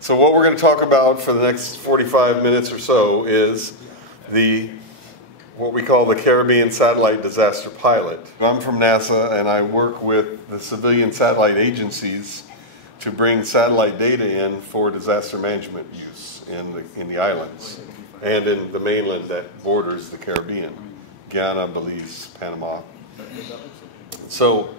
So what we're going to talk about for the next 45 minutes or so is what we call the Caribbean Satellite Disaster Pilot. I'm from NASA, and I work with the civilian satellite agencies to bring satellite data in for disaster management use in the islands and in the mainland that borders the Caribbean, Guyana, Belize, Panama. So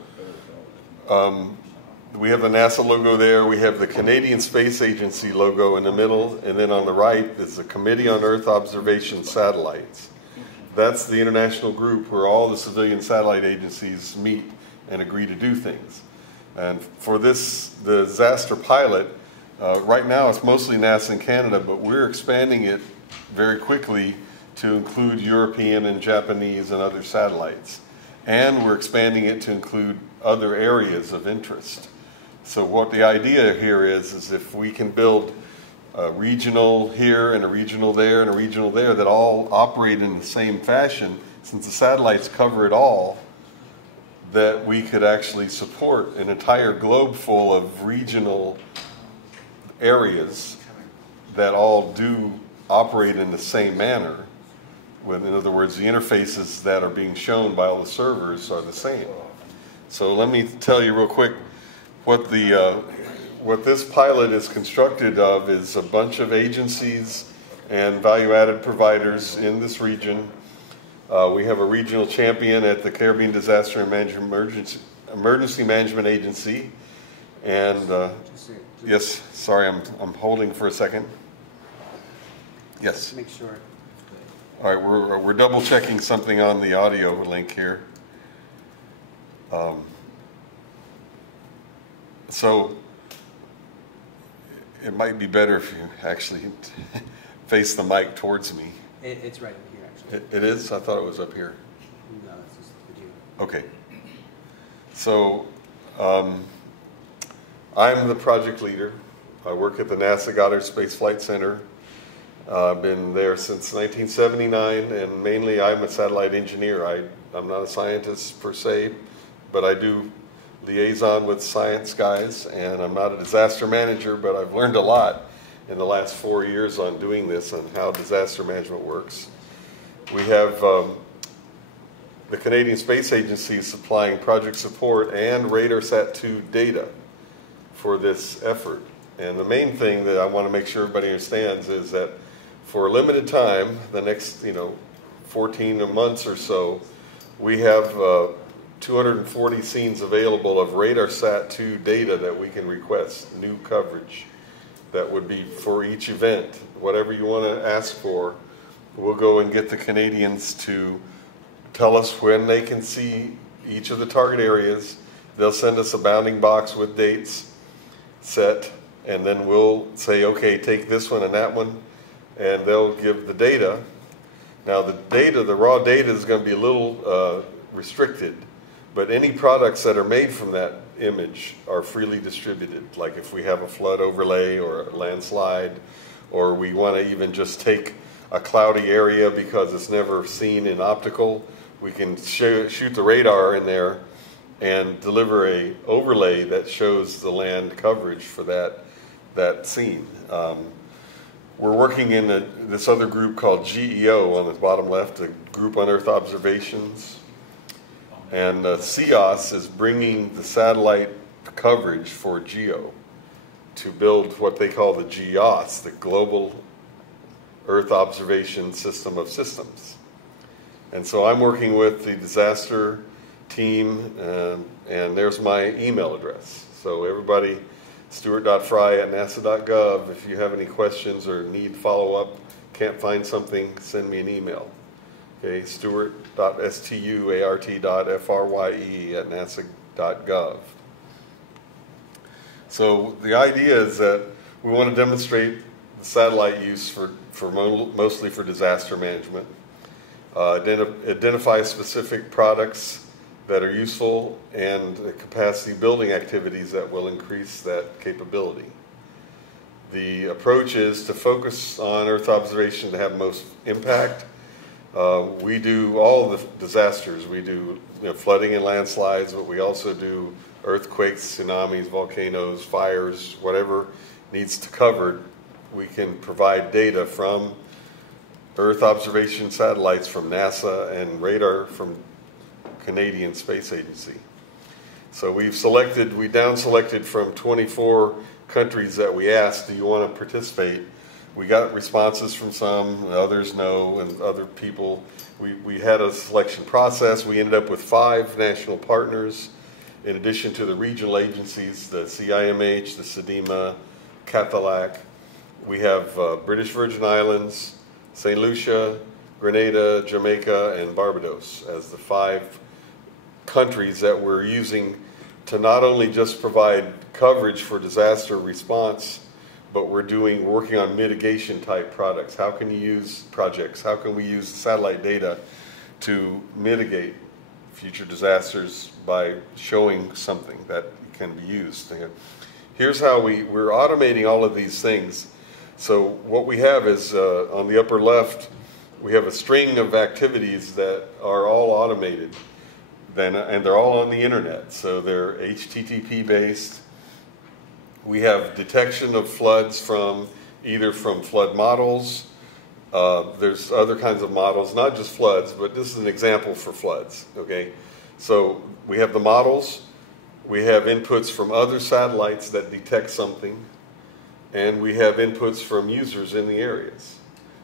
we have the NASA logo there. We have the Canadian Space Agency logo in the middle, and then on the right is the Committee on Earth Observation Satellites. That's the international group where all the civilian satellite agencies meet and agree to do things. And for this, the disaster pilot, right now it's mostly NASA and Canada, but we're expanding it very quickly to include European and Japanese and other satellites. And we're expanding it to include other areas of interest. So what the idea here is if we can build a regional here and a regional there and a regional there that all operate in the same fashion, since the satellites cover it all, that we could actually support an entire globe full of regional areas that all do operate in the same manner. In other words, the interfaces that are being shown by all the servers are the same. So let me tell you real quick what this pilot is constructed of is a bunch of agencies and value-added providers in this region. We have a regional champion at the Caribbean Disaster and Emergency Management Agency. And yes, sorry, I'm holding for a second. Yes. Make sure. All right, we're double checking something on the audio link here. So it might be better if you actually face the mic towards me. It's right over here, actually. It is? I thought it was up here. No, it's just the view. Okay. So I'm the project leader. I work at the NASA Goddard Space Flight Center. I've been there since 1979, and mainly I'm a satellite engineer. I'm not a scientist per se, but I do liaison with science guys, and I'm not a disaster manager, but I've learned a lot in the last 4 years on doing this, on how disaster management works. We have the Canadian Space Agency supplying project support and RadarSat-2 data for this effort. And the main thing that I want to make sure everybody understands is that for a limited time, the next 14 months or so, we have 240 scenes available of RadarSat-2 data that we can request, new coverage that would be for each event. Whatever you want to ask for, we'll go and get the Canadians to tell us when they can see each of the target areas. They'll send us a bounding box with dates set, and then we'll say, okay, take this one and that one, and they'll give the data. Now the raw data is going to be a little restricted, but any products that are made from that image are freely distributed. Like if we have a flood overlay or a landslide, or we want to even just take a cloudy area because it's never seen in optical, we can shoot the radar in there and deliver a overlay that shows the land coverage for that scene. We're working in this other group called GEO on the bottom left, a Group on Earth Observations. And CEOS is bringing the satellite coverage for GEO to build what they call the GIS, the Global Earth Observation System of Systems. And so I'm working with the disaster team, and there's my email address. So everybody, Stuart.Frye@nasa.gov. If you have any questions or need follow-up, can't find something, send me an email. Okay, Stuart.Stuart.Frye@nasa.gov. So the idea is that we want to demonstrate the satellite use mostly for disaster management, identify specific products that are useful, and capacity building activities that will increase that capability. The approach is to focus on Earth observation to have most impact. We do all the disasters. We do flooding and landslides, but we also do earthquakes, tsunamis, volcanoes, fires, whatever needs to cover, we can provide data from Earth observation satellites from NASA and radar from Canadian Space Agency. So we down selected from 24 countries that we asked, do you want to participate? We got responses from some, others no, and other people. We had a selection process. We ended up with 5 national partners, in addition to the regional agencies, the CIMH, the SEDEMA, CATHALAC. We have British Virgin Islands, St. Lucia, Grenada, Jamaica, and Barbados as the 5 countries that we're using to not only just provide coverage for disaster response, but we're working on mitigation type products. How can you use projects? How can we use satellite data to mitigate future disasters by showing something that can be used? Here's how we're automating all of these things. So what we have is on the upper left, we have a string of activities that are all automated, and they're all on the internet. So they're HTTP based. We have detection of floods either from flood models. There's other kinds of models, not just floods, but this is an example for floods, okay? So we have the models, we have inputs from other satellites that detect something, and we have inputs from users in the areas.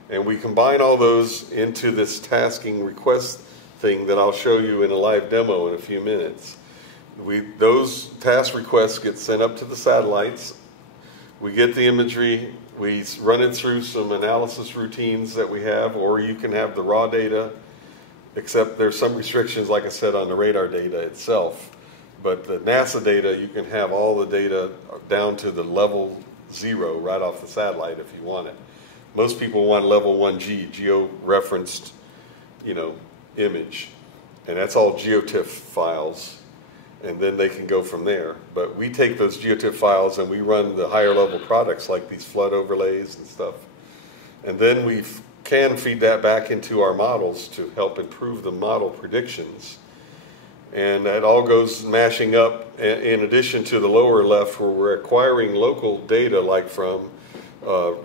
And we combine all those into this tasking request thing that I'll show you in a live demo in a few minutes. Those task requests get sent up to the satellites. We get the imagery, we run it through some analysis routines that we have, or you can have the raw data, except there's some restrictions, like I said, on the radar data itself. But the NASA data, you can have all the data down to the level 0 right off the satellite if you want it. Most people want level 1G, geo-referenced, image. And that's all GeoTIFF files. And then they can go from there. But we take those GeoTIFF files and we run the higher level products like these flood overlays and stuff. And then we can feed that back into our models to help improve the model predictions. And that all goes mashing up in addition to the lower left where we're acquiring local data like from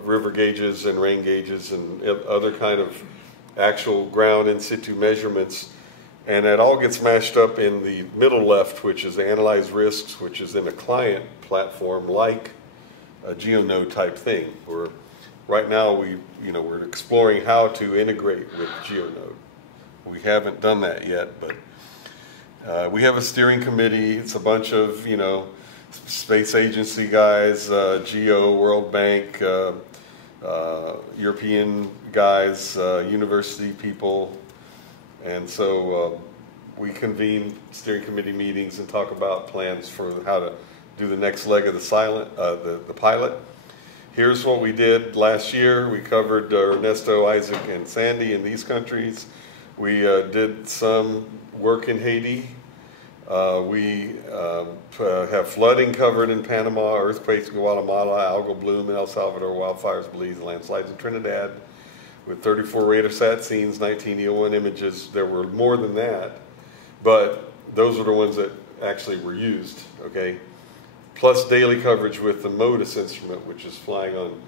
river gauges and rain gauges and other kind of actual ground in situ measurements. And that all gets mashed up in the middle left, which is analyze risks, which is in a client platform like a GeoNode type thing. Right now we're exploring how to integrate with GeoNode. We haven't done that yet, but we have a steering committee. It's a bunch of space agency guys, Geo, World Bank, European guys, university people. And so we convene steering committee meetings and talk about plans for how to do the next leg of the pilot. Here's what we did last year. We covered Ernesto, Isaac, and Sandy in these countries. We did some work in Haiti. We have flooding covered in Panama, earthquakes in Guatemala, algal bloom in El Salvador, wildfires, Belize, and landslides in Trinidad. With 34 RadarSat scenes, 19 EO1 images. There were more than that, but those are the ones that actually were used, okay? Plus daily coverage with the MODIS instrument, which is flying on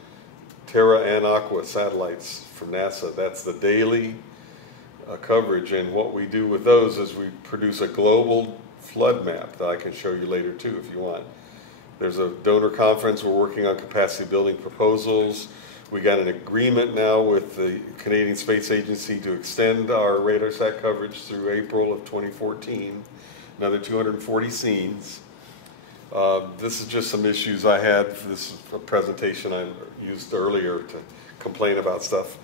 Terra and Aqua satellites from NASA. That's the daily coverage, and what we do with those is we produce a global flood map that I can show you later too if you want. There's a donor conference. We're working on capacity building proposals. We got an agreement now with the Canadian Space Agency to extend our RadarSat coverage through April of 2014, another 240 scenes. This is just some issues I had. This is a presentation I used earlier to complain about stuff.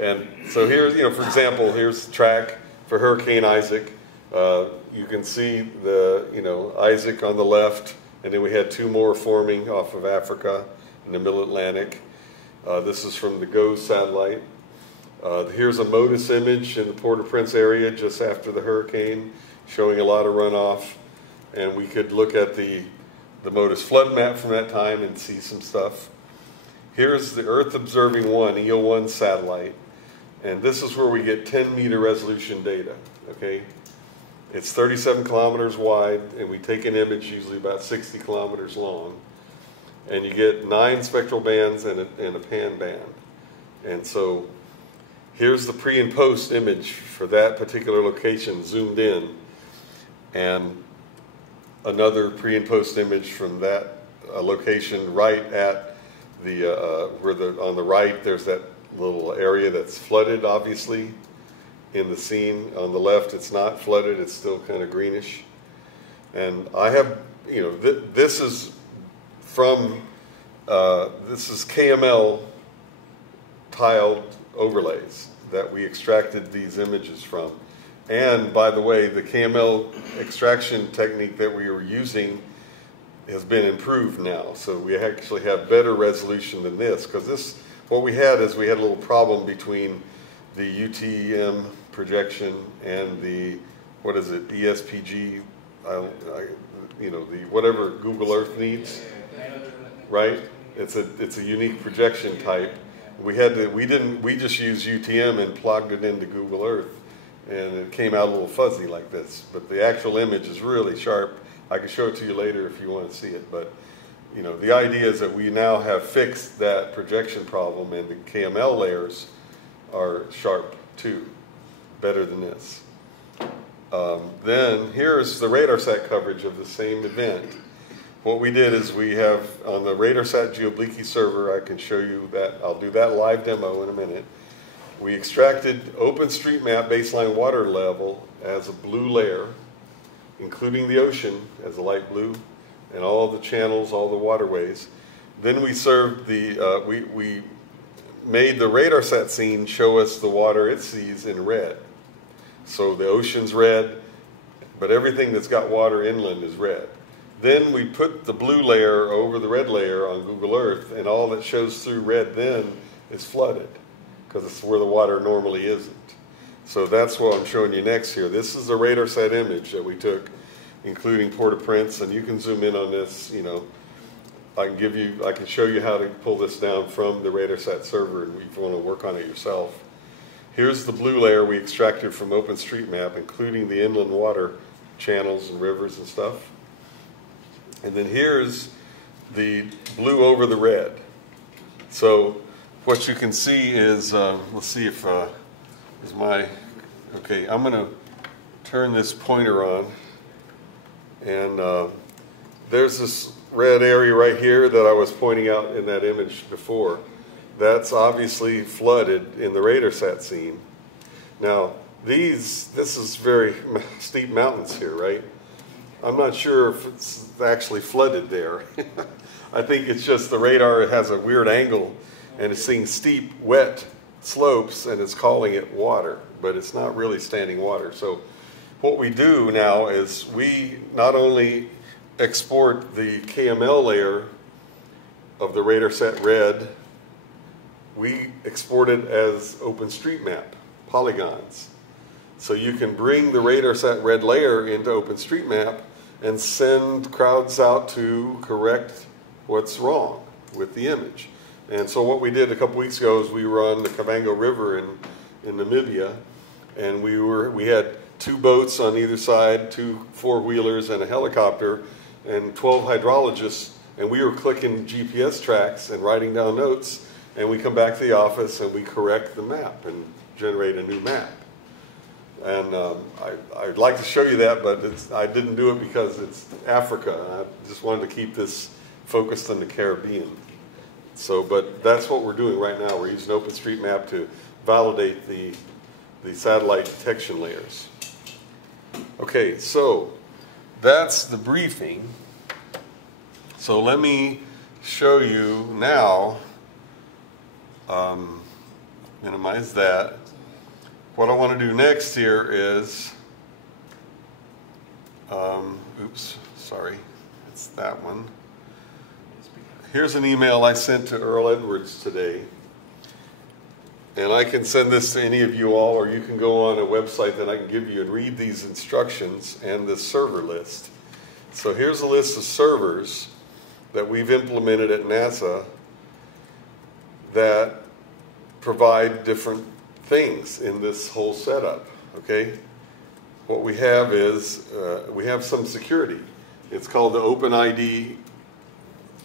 And so here's, for example, here's the track for Hurricane Isaac. You can see the, Isaac on the left, and then we had 2 more forming off of Africa in the Middle Atlantic. This is from the GOES satellite. Here's a MODIS image in the Port-au-Prince area just after the hurricane, showing a lot of runoff. And we could look at the MODIS flood map from that time and see some stuff. Here's the Earth Observing 1, EO1 satellite. And this is where we get 10-meter resolution data, okay? It's 37 kilometers wide, and we take an image usually about 60 kilometers long. and you get 9 spectral bands and a pan band. And so here's the pre and post image for that particular location zoomed in, and another pre and post image from that location right at the on the right there's that little area that's flooded, obviously, in the scene. On the left it's not flooded, it's still kind of greenish. And I have, you know, this is from this is KML tiled overlays that we extracted these images from. And by the way, the KML extraction technique that we were using has been improved now. So we actually have better resolution than this, because this, what we had is we had a little problem between the UTM projection and the, what is it, ESPG, you know, the whatever Google Earth needs, right? It's a unique projection type. We just used UTM and plugged it into Google Earth, and it came out a little fuzzy like this. But the actual image is really sharp. I can show it to you later if you want to see it. But you know, the idea is that we now have fixed that projection problem, and the KML layers are sharp too, better than this. Then here's the RadarSat coverage of the same event. What we did is we have on the RadarSat GeoBleaky server, I can show you that, I'll do that live demo in a minute. We extracted OpenStreetMap baseline water level as a blue layer, including the ocean as a light blue, and all the channels, all the waterways. Then we served the, we made the RadarSat scene show us the water it sees in red. So the ocean's red, but everything that's got water inland is red. Then we put the blue layer over the red layer on Google Earth, and all that shows through red then is flooded, because it's where the water normally isn't. So that's what I'm showing you next here. This is a RadarSat image that we took, including Port-au-Prince, and you can zoom in on this. You know, I can show you how to pull this down from the RadarSat server, and if you want to work on it yourself. Here's the blue layer we extracted from OpenStreetMap, including the inland water channels and rivers and stuff. And then here's the blue over the red. So what you can see is, let's see if, is my, okay, I'm going to turn this pointer on. And there's this red area right here that I was pointing out in that image before. That's obviously flooded in the RadarSat scene. Now, this is very steep mountains here, right? I'm not sure if it's actually flooded there. I think it's just the radar has a weird angle, and it's seeing steep, wet slopes, and it's calling it water, but it's not really standing water. So what we do now is we not only export the KML layer of the RadarSat red, we export it as OpenStreetMap polygons. So you can bring the RadarSat red layer into OpenStreetMap and send crowds out to correct what's wrong with the image. And so what we did a couple weeks ago is we were on the Kavango River in Namibia, and we had 2 boats on either side, 2 4-wheelers and a helicopter, and 12 hydrologists, and we were clicking GPS tracks and writing down notes, and we come back to the office and we correct the map and generate a new map. And I'd like to show you that, but I didn't do it because it's Africa. I just wanted to keep this focused on the Caribbean. So, but that's what we're doing right now. We're using OpenStreetMap to validate the satellite detection layers. Okay, so that's the briefing. So let me show you now, minimize that. What I want to do next here is, oops, sorry, it's that one. Here's an email I sent to Earl Edwards today. And I can send this to any of you all, or you can go on a website that I can give you and read these instructions and this server list. So here's a list of servers that we've implemented at NASA that provide different things in this whole setup, okay? What we have is, we have some security. It's called the OpenID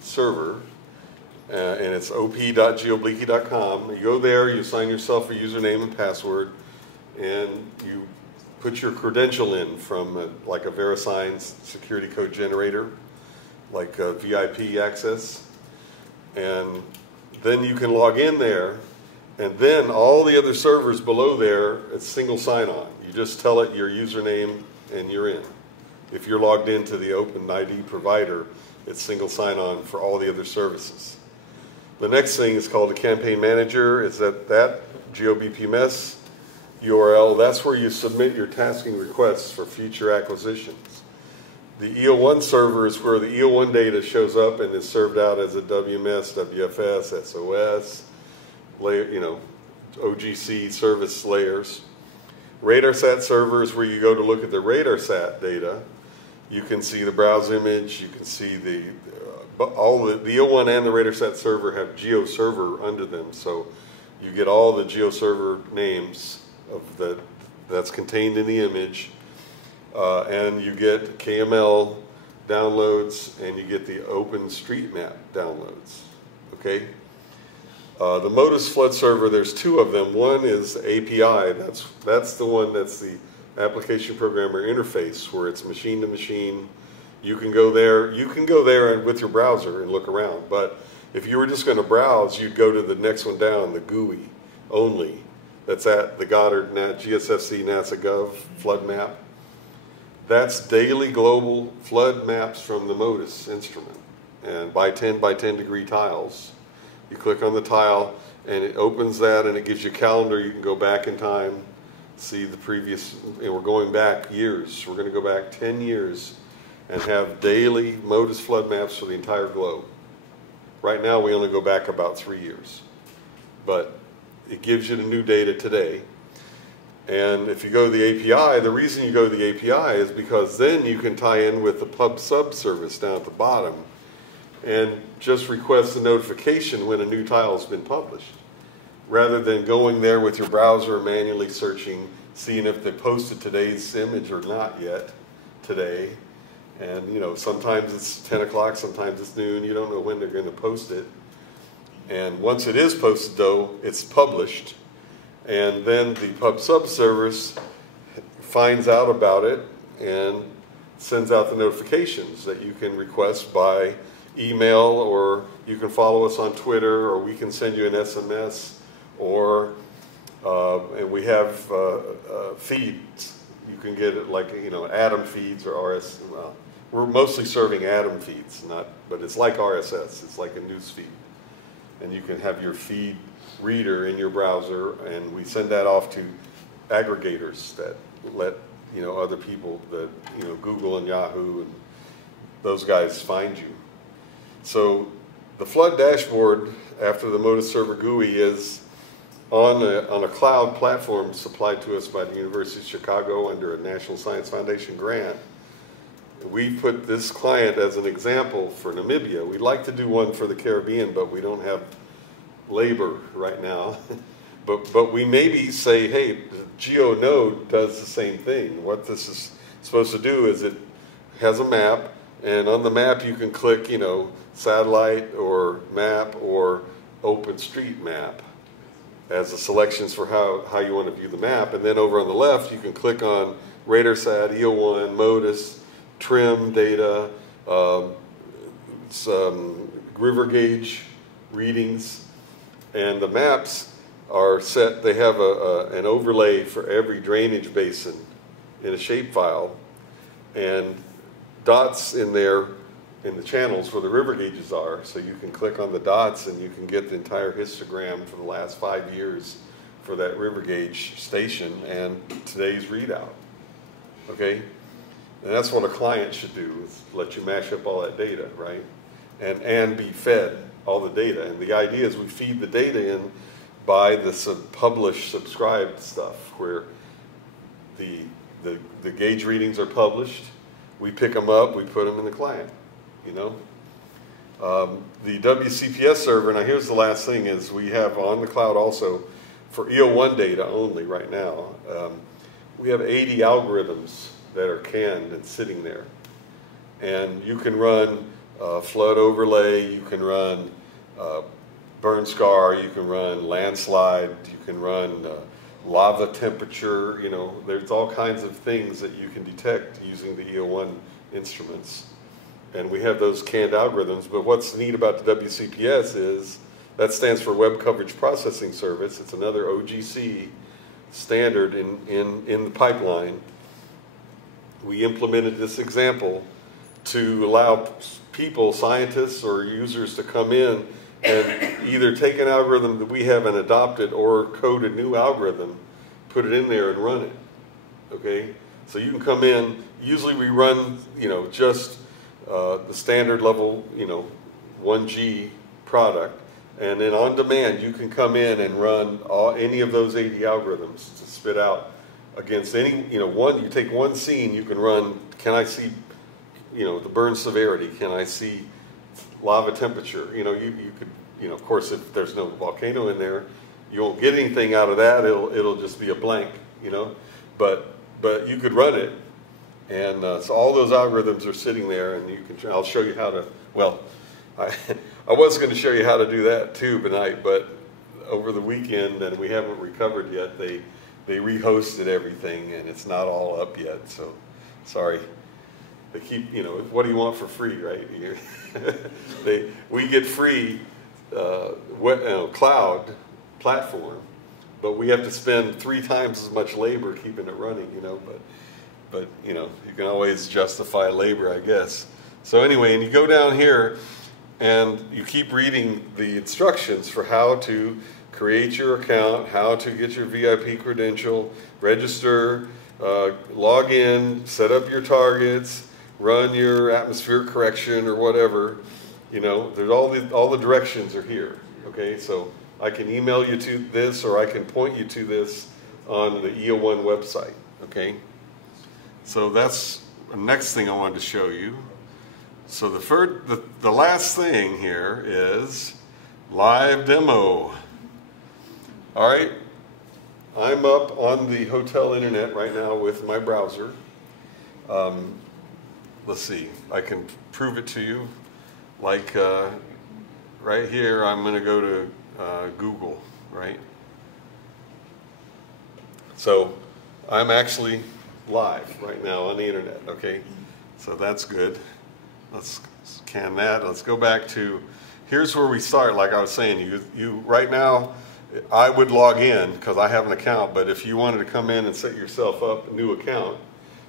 server, and it's op.geoblicky.com. You go there, you assign yourself a username and password, and you put your credential in from like a VeriSign security code generator, like VIP access, and then you can log in there, and then all the other servers below there, it's single sign-on. You just tell it your username and you're in. If you're logged into the Open ID provider, it's single sign-on for all the other services. The next thing is called a campaign manager. Is that GOBPMS URL? That's where you submit your tasking requests for future acquisitions. The EO1 server is where the EO1 data shows up and is served out as a WMS, WFS, SOS, layer, you know, OGC service layers. RadarSat server is where you go to look at the RadarSat data. You can see the browse image. You can see the EO1 and the RadarSat server have GeoServer under them, so you get all the GeoServer names of that's contained in the image, and you get KML downloads, and you get the OpenStreetMap downloads. Okay. The Modus Flood server, there's two of them. One is API. That's the one that's the application programmer interface, where it's machine to machine. You can go there. You can go there and with your browser and look around. But if you were just going to browse, you'd go to the next one down, the GUI only. That's at the Goddard GSFC NASA Gov flood map. That's daily global flood maps from the Modus instrument, and by 10 by 10 degree tiles. You click on the tile, and it opens that, and it gives you a calendar. You can go back in time, see the previous, and we're going back years. We're going to go back 10 years and have daily Modus flood maps for the entire globe. Right now, we only go back about 3 years. But it gives you the new data today. And if you go to the API, the reason you go to the API is because then you can tie in with the pub sub service down at the bottom and just request a notification when a new tile has been published, rather than going there with your browser manually searching, seeing if they posted today's image or not yet today. And you know, sometimes it's 10 o'clock, sometimes it's noon. You don't know when they're going to post it. And once it is posted, though, it's published. And then the pub sub service finds out about it and sends out the notifications that you can request by email, or you can follow us on Twitter, or we can send you an SMS, or and we have feeds. You can get it like, you know, Atom feeds or RS. Well, we're mostly serving Atom feeds, but it's like RSS. It's like a news feed, and you can have your feed reader in your browser, and we send that off to aggregators that let, you know, other people, that, you know, Google and Yahoo and those guys find you. So the flood dashboard after the Modus Server GUI is on a cloud platform supplied to us by the University of Chicago under a National Science Foundation grant. We put this client as an example for Namibia. We'd like to do one for the Caribbean, but we don't have labor right now. but we maybe say, hey, GeoNode does the same thing. What this is supposed to do is it has a map, and on the map you can click, you know, satellite or map or OpenStreetMap as the selections for how you want to view the map. And then over on the left, you can click on RadarSat, EO1, Modus, trim data, some river gauge readings, and the maps are set. They have an overlay for every drainage basin in a shapefile, and dots in there in the channels where the river gauges are, so you can click on the dots and you can get the entire histogram for the last 5 years for that river gauge station and today's readout. Okay? And that's what a client should do, is let you mash up all that data, right? And be fed all the data. And the idea is we feed the data in by the publish, subscribe stuff, where the gauge readings are published. We pick them up, we put them in the client, you know. The WCPS server, now here's the last thing, is we have on the cloud also, for EO1 data only right now, we have 80 algorithms that are canned and sitting there. And you can run flood overlay, you can run burn scar, you can run landslide, you can run lava temperature, you know, there's all kinds of things that you can detect using the EO1 instruments. And we have those canned algorithms, but what's neat about the WCPS is that stands for Web Coverage Processing Service. It's another OGC standard in the pipeline. We implemented this example to allow people, scientists or users, to come in and either take an algorithm that we have and adopt it, or code a new algorithm, put it in there and run it. Okay, so you can come in. Usually we run, you know, just the standard level, you know, 1G product, and then on demand you can come in and run any of those 80 algorithms to spit out against any, you know, you take one scene, you can run. Can I see, you know, the burn severity? Can I see lava temperature? You know, you could, you know, of course, if there's no volcano in there, you won't get anything out of that. It'll just be a blank, you know. But you could run it, and so all those algorithms are sitting there, and you can. I'll show you how to. Well, I was going to show you how to do that too tonight, but over the weekend, and we haven't recovered yet. They rehosted everything, and it's not all up yet. So sorry. They keep, you know, what do you want for free, right? We get free cloud platform, but we have to spend 3 times as much labor keeping it running, you know. But you know, you can always justify labor, I guess. So anyway, and you go down here, and you keep reading the instructions for how to create your account, how to get your VIP credential, register, log in, set up your targets, run your atmospheric correction or whatever. You know, there's all the directions are here. Okay, so I can email you to this, or I can point you to this on the EO1 website. Okay, so that's the next thing I wanted to show you. So the last thing here is live demo. All right, I'm up on the hotel internet right now with my browser. Let's see, I can prove it to you. Like right here, I'm going to go to Google, right? So I'm actually live right now on the internet, okay? So that's good. Let's scan that. Let's go back to, here's where we start. Like I was saying, you right now, I would log in because I have an account, but if you wanted to come in and set yourself up a new account,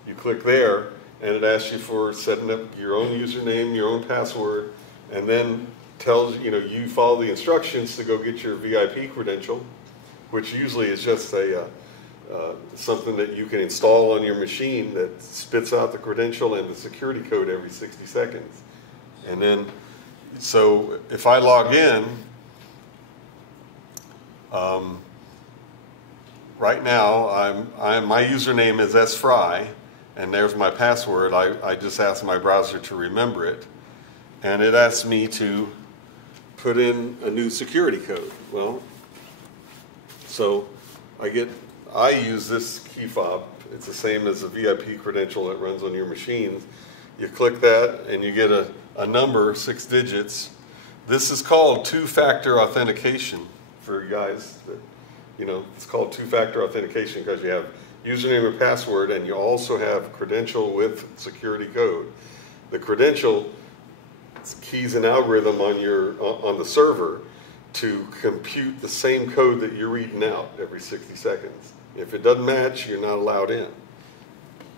you click there, and it asks you for setting up your own username, your own password, and then tells you, you follow the instructions to go get your VIP credential, which usually is just a something that you can install on your machine that spits out the credential and the security code every 60 seconds. And then, so if I log in, right now my username is Frye, and there's my password. I just asked my browser to remember it, and it asks me to put in a new security code. Well, so I use this key fob. It's the same as the VIP credential that runs on your machine. You click that and you get a number, 6 digits. This is called two-factor authentication for you guys. It's called two-factor authentication because you have username and password, and you also have credential with security code. The credential keys an algorithm on the server to compute the same code that you're reading out every 60 seconds. If it doesn't match, you're not allowed in.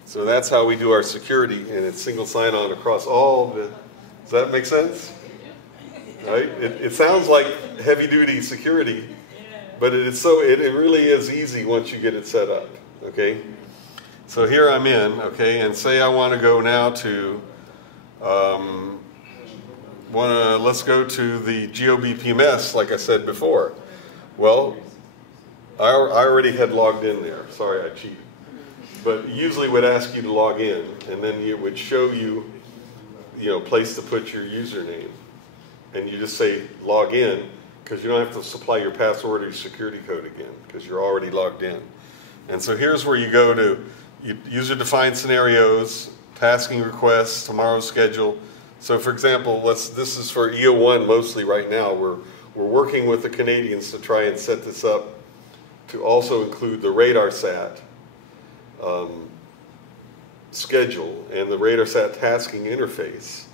So that's how we do our security, and it's single sign-on across all the. Does that make sense? Right? It sounds like heavy-duty security, but it really is easy once you get it set up. Okay. So here I'm in. Okay, and say I want to go now to. Let's go to the GOBPMS, like I said before. Well, I already had logged in there. Sorry, I cheated. But usually would ask you to log in, and then it would show you, place to put your username. And you just say log in, because you don't have to supply your password or your security code again, because you're already logged in. And so here's where you go to user-defined scenarios, tasking requests, tomorrow's schedule, So for example, this is for EO1 mostly right now. We're working with the Canadians to try and set this up to also include the RadarSat schedule and the RadarSat tasking interface.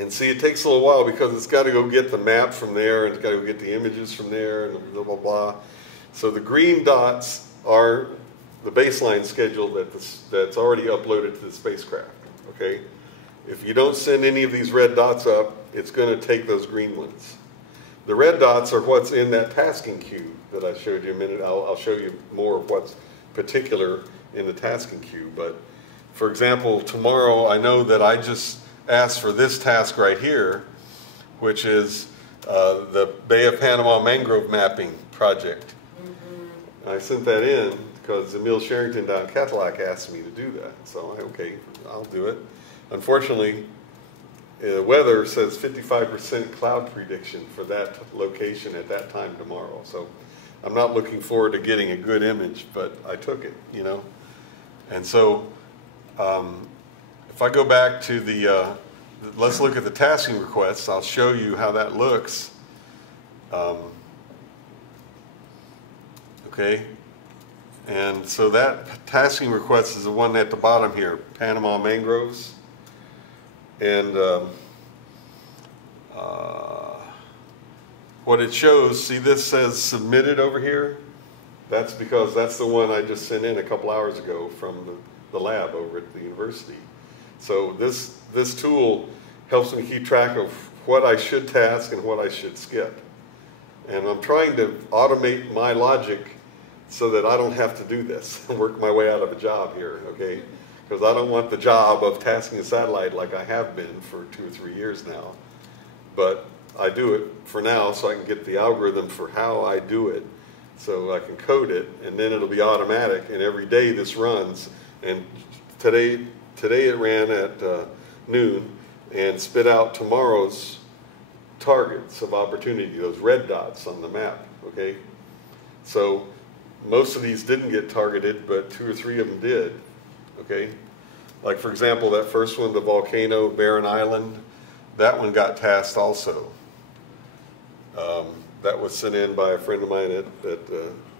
And see, it takes a little while because it's got to go get the map from there, and it's got to go get the images from there, and blah, blah, blah. So the green dots are the baseline schedule that's already uploaded to the spacecraft, okay? If you don't send any of these red dots up, it's going to take those green ones. The red dots are what's in that tasking queue that I showed you a minute. I'll show you more of what's particular in the tasking queue. But for example, tomorrow I know that I just asked for this task right here, which is the Bay of Panama mangrove mapping project. I sent that in because Emil Sherrington down in Cadillac asked me to do that. So, okay, I'll do it. Unfortunately, the weather says 55% cloud prediction for that location at that time tomorrow. So I'm not looking forward to getting a good image, but I took it, you know. And so if I go back to the, let's look at the tasking requests. I'll show you how that looks. Okay. And so that tasking request is the one at the bottom here, Panama mangroves. And what it shows, see this says submitted over here? That's because that's the one I just sent in a couple hours ago from the lab over at the university. So this tool helps me keep track of what I should task and what I should skip. And I'm trying to automate my logic so that I don't have to do this and work my way out of a job here, okay? Because I don't want the job of tasking a satellite like I have been for 2 or 3 years now. But I do it for now so I can get the algorithm for how I do it, so I can code it, and then it'll be automatic, and every day this runs. And today it ran at noon and spit out tomorrow's targets of opportunity, those red dots on the map, okay? So most of these didn't get targeted, but 2 or 3 of them did, okay? Like for example, that first one, the volcano, Barren Island, that one got tasked also. That was sent in by a friend of mine at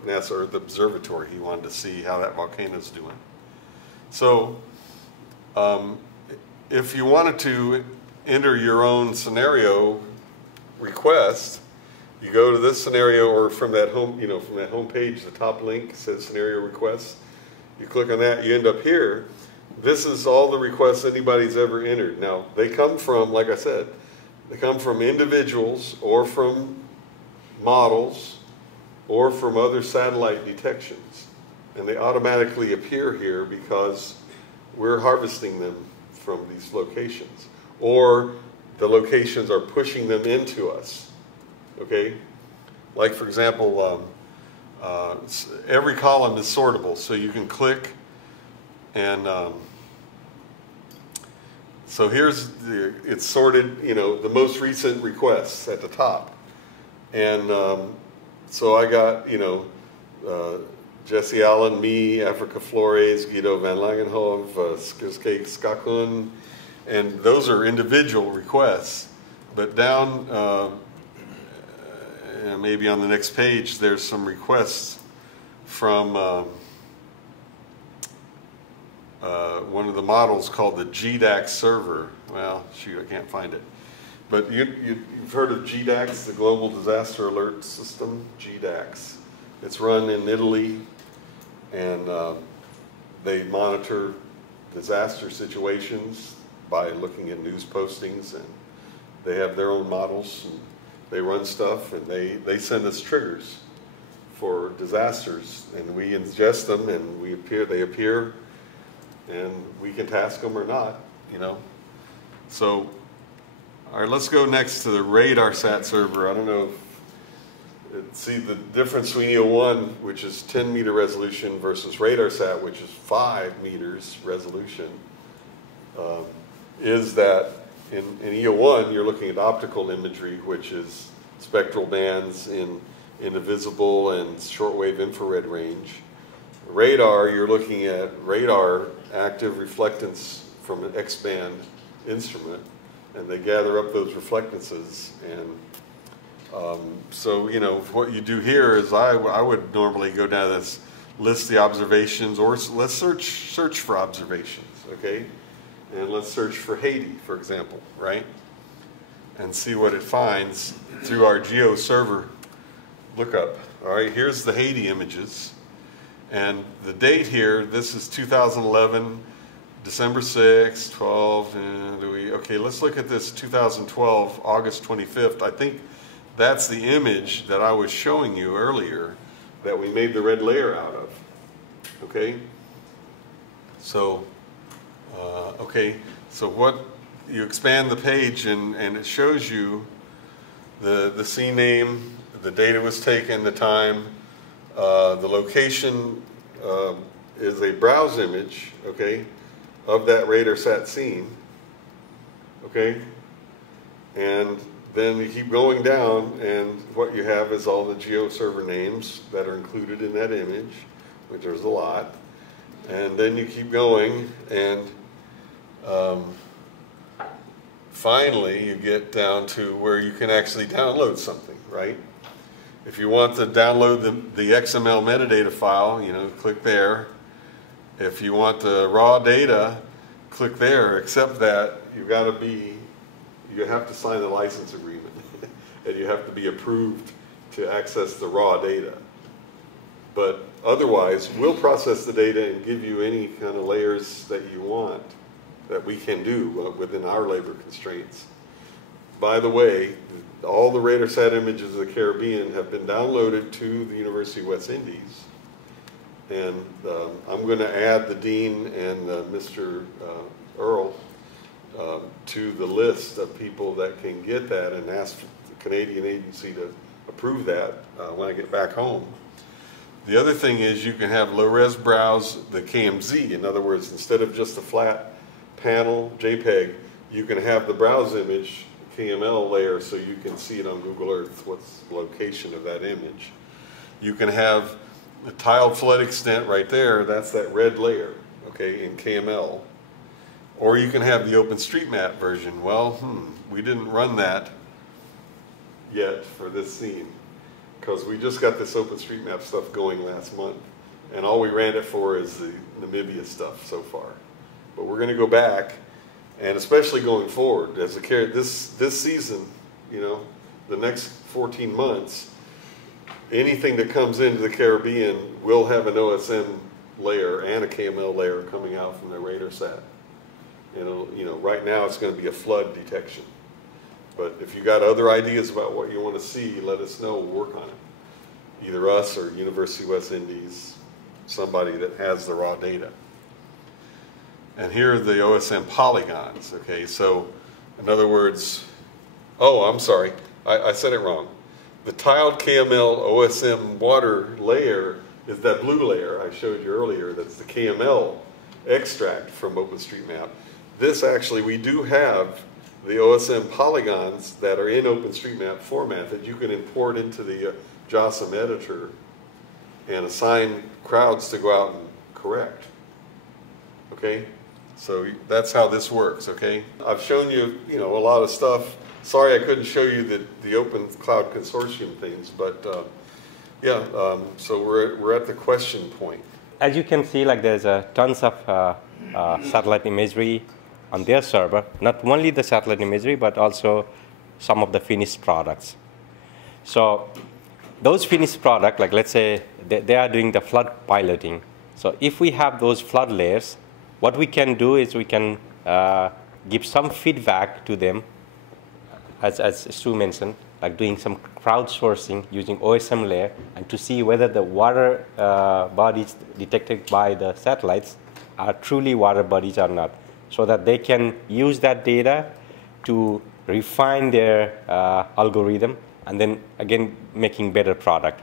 NASA Earth Observatory. He wanted to see how that volcano's doing. So if you wanted to enter your own scenario request, you go to this scenario, or from that home, from that home page, the top link says scenario requests. You click on that, you end up here. This is all the requests anybody's ever entered. Now, they come from, like I said, they come from individuals or from models or from other satellite detections. And they automatically appear here because we're harvesting them from these locations. Or the locations are pushing them into us, okay? Like for example, every column is sortable, so you can click and so here's it's sorted, the most recent requests at the top. And so I got, Jesse Allen, me, Africa Flores, Guido van Langenhove, Skiske Skakun, and those are individual requests. But down, maybe on the next page, there's some requests from one of the models called the GDAX server. Well, shoot, I can't find it. But you've heard of GDAX, the Global Disaster Alert System, GDAX. It's run in Italy, and they monitor disaster situations by looking at news postings, and they have their own models, and they run stuff, and they send us triggers for disasters, and we ingest them, and they appear, and we can task them or not, So, all right, let's go next to the RadarSat server. I don't know see the difference between EO1, which is 10-meter resolution, versus RadarSat, which is 5 meters resolution, is that in EO1, you're looking at optical imagery, which is spectral bands in the visible and shortwave infrared range. Radar, you're looking at radar active reflectance from an X-band instrument, and they gather up those reflectances. And so, you know, what you do here is I would normally go down this, list the observations, or let's search for observations, okay? And let's search for Haiti, for example, right? And see what it finds through our geo server lookup. All right, here's the Haiti images. And the date here, this is 2011, December 6, 12, and okay, let's look at this 2012, August 25th. I think that's the image that I was showing you earlier that we made the red layer out of, okay? So, okay, so what, you expand the page and it shows you the scene name, the date it was taken, the time, the location is a browse image, okay, of that RadarSat scene, okay? And then you keep going down, and what you have is all the geo server names that are included in that image, which there's a lot. And then you keep going, and finally you get down to where you can actually download something, right? If you want to download the XML metadata file, you know, click there. If you want the raw data, click there, except that you have to sign the license agreement and you have to be approved to access the raw data. But otherwise, we'll process the data and give you any kind of layers that you want that we can do within our labor constraints. By the way, all the RadarSat images of the Caribbean have been downloaded to the University of West Indies. And I'm going to add the Dean and Mr. Earl to the list of people that can get that, and ask the Canadian agency to approve that when I get back home. The other thing is you can have low-res browse the KMZ. In other words, instead of just a flat panel JPEG, you can have the browse image KML layer so you can see it on Google Earth, what's the location of that image. You can have the tiled flood extent right there, that's that red layer, okay, in KML. Or you can have the OpenStreetMap version. Well, we didn't run that yet for this scene because we just got this OpenStreetMap stuff going last month, and all we ran it for is the Namibia stuff so far. But we're going to go back, and especially going forward, as a this season, you know, the next 14 months, anything that comes into the Caribbean will have an OSM layer and a KML layer coming out from the RadarSat. You know, right now it's going to be a flood detection. But if you got other ideas about what you want to see, let us know. We'll work on it. Either us or University of West Indies, somebody that has the raw data. And here are the OSM polygons, okay? So, in other words, oh, I'm sorry, I said it wrong. The tiled KML OSM water layer is that blue layer I showed you earlier. That's the KML extract from OpenStreetMap. This actually, we do have the OSM polygons that are in OpenStreetMap format that you can import into the JOSM editor and assign crowds to go out and correct. Okay? So that's how this works, okay? I've shown you, you know, a lot of stuff. Sorry I couldn't show you the Open Cloud Consortium things, but so we're at the question point. As you can see, like there's tons of satellite imagery on their server. Not only the satellite imagery, but also some of the finished products. So those finished products, like let's say they are doing the flood piloting. So if we have those flood layers, what we can do is we can give some feedback to them, as Stu mentioned, like doing some crowdsourcing using OSM layer, and to see whether the water bodies detected by the satellites are truly water bodies or not, so that they can use that data to refine their algorithm, and then again making better product.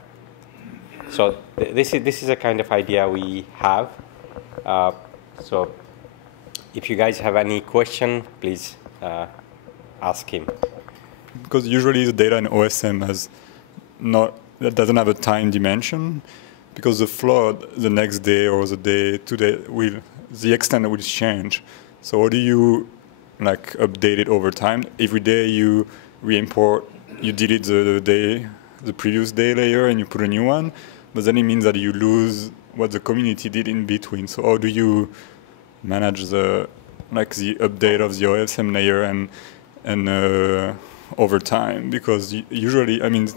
So this is a kind of idea we have. So if you guys have any question, please ask him. Because usually the data in OSM that doesn't have a time dimension, because the flood the next day or the day today the extent will change. So how do you like updated over time? Every day you re-import, you delete the previous day layer and you put a new one, but then it means that you lose what the community did in between. So how do you manage the update of the OSM layer and over time? Because usually, I mean,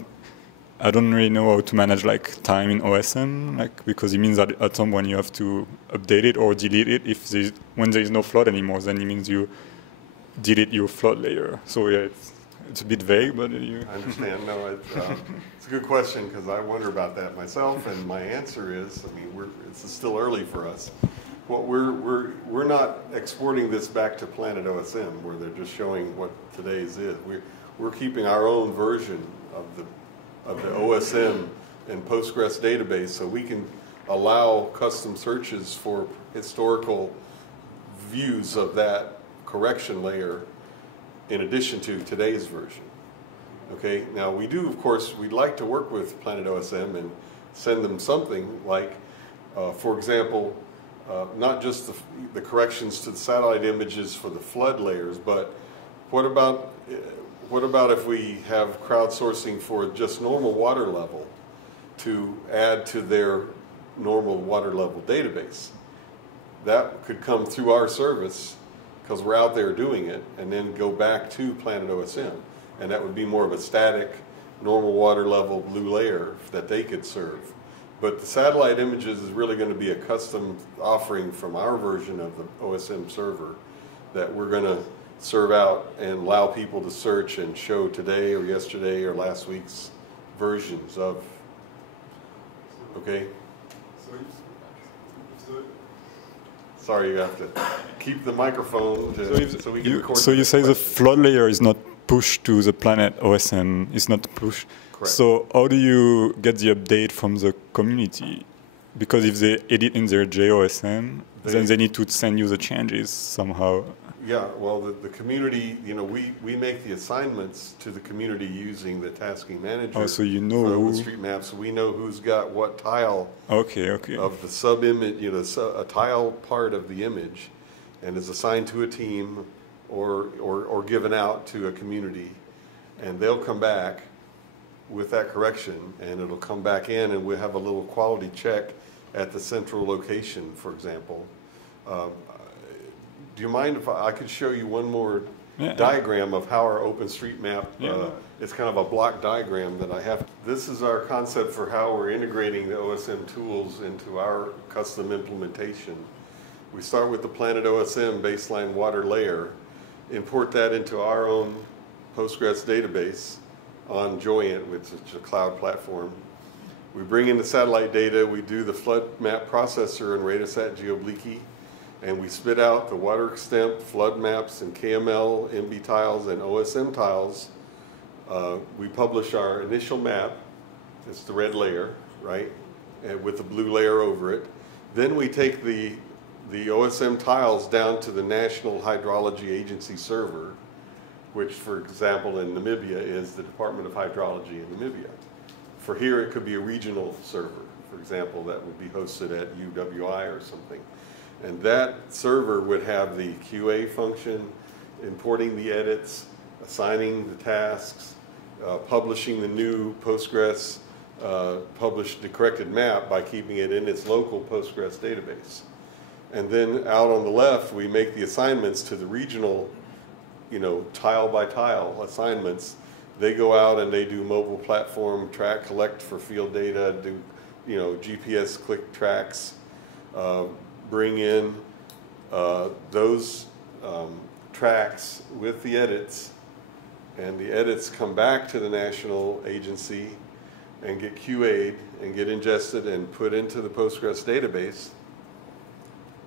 I don't really know how to manage like time in OSM, because it means that at some point you have to update it or delete it. When there is no flood anymore, then it means you delete your flood layer. So yeah, it's a bit vague, but you. I understand. No, it's a good question because I wonder about that myself, and my answer is, I mean, it's still early for us. What we're not exporting this back to Planet OSM where they're just showing what today's is. We're keeping our own version of the OSM and Postgres database, so we can allow custom searches for historical views of that correction layer in addition to today's version. Okay, now we do, of course, we'd like to work with Planet OSM and send them something like, for example, not just the corrections to the satellite images for the flood layers, but what about if we have crowdsourcing for just normal water level to add to their normal water level database? That could come through our service because we're out there doing it, and then go back to Planet OSM. And that would be more of a static, normal water level blue layer that they could serve. But the satellite images is really going to be a custom offering from our version of the OSM server that we're going to serve out and allow people to search and show today or yesterday or last week's versions of. Okay? Sorry, you have to keep the microphone so we can record. So you say the flood layer is not pushed to the Planet OSM, it's not pushed. Correct. So how do you get the update from the community? Because if they edit in their JOSM, then they need to send you the changes somehow. Yeah, well, the community, you know, we make the assignments to the community using the tasking manager. Oh, so you know for who... OpenStreetMap, so we know who's got what tile okay. of the sub-image, you know, a tile part of the image, and is assigned to a team or given out to a community, and they'll come back with that correction, and it'll come back in, and we'll have a little quality check at the central location, for example. Do you mind if I could show you one more diagram of how our OpenStreetMap, it's kind of a block diagram that I have. This is our concept for how we're integrating the OSM tools into our custom implementation. We start with the Planet OSM baseline water layer, import that into our own Postgres database on Joyent, which is a cloud platform. We bring in the satellite data, we do the flood map processor in Radosat GeoBleaky, and we spit out the water extent, flood maps, and KML, MB tiles, and OSM tiles. We publish our initial map, it's the red layer, right, and with the blue layer over it. Then we take the OSM tiles down to the National Hydrology Agency server, which, for example, in Namibia is the Department of Hydrology in Namibia. For here, it could be a regional server, for example, that would be hosted at UWI or something. And that server would have the QA function, importing the edits, assigning the tasks, publishing the new Postgres published the corrected map by keeping it in its local Postgres database. And then out on the left, we make the assignments to the regional, you know, tile by tile assignments. They go out and they do mobile platform track, collect for field data, do, you know, GPS click tracks, bring in those tracks with the edits, and the edits come back to the national agency and get QA'd and get ingested and put into the Postgres database,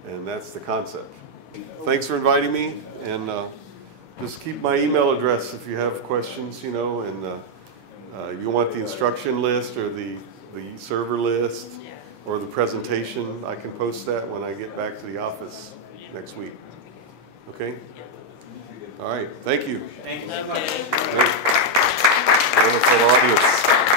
and that's the concept. Thanks for inviting me, and just keep my email address if you have questions, you know, and if you want the instruction list or the server list or the presentation, I can post that when I get back to the office next week. Okay? All right. Thank you. Thank you so much. Wonderful audience.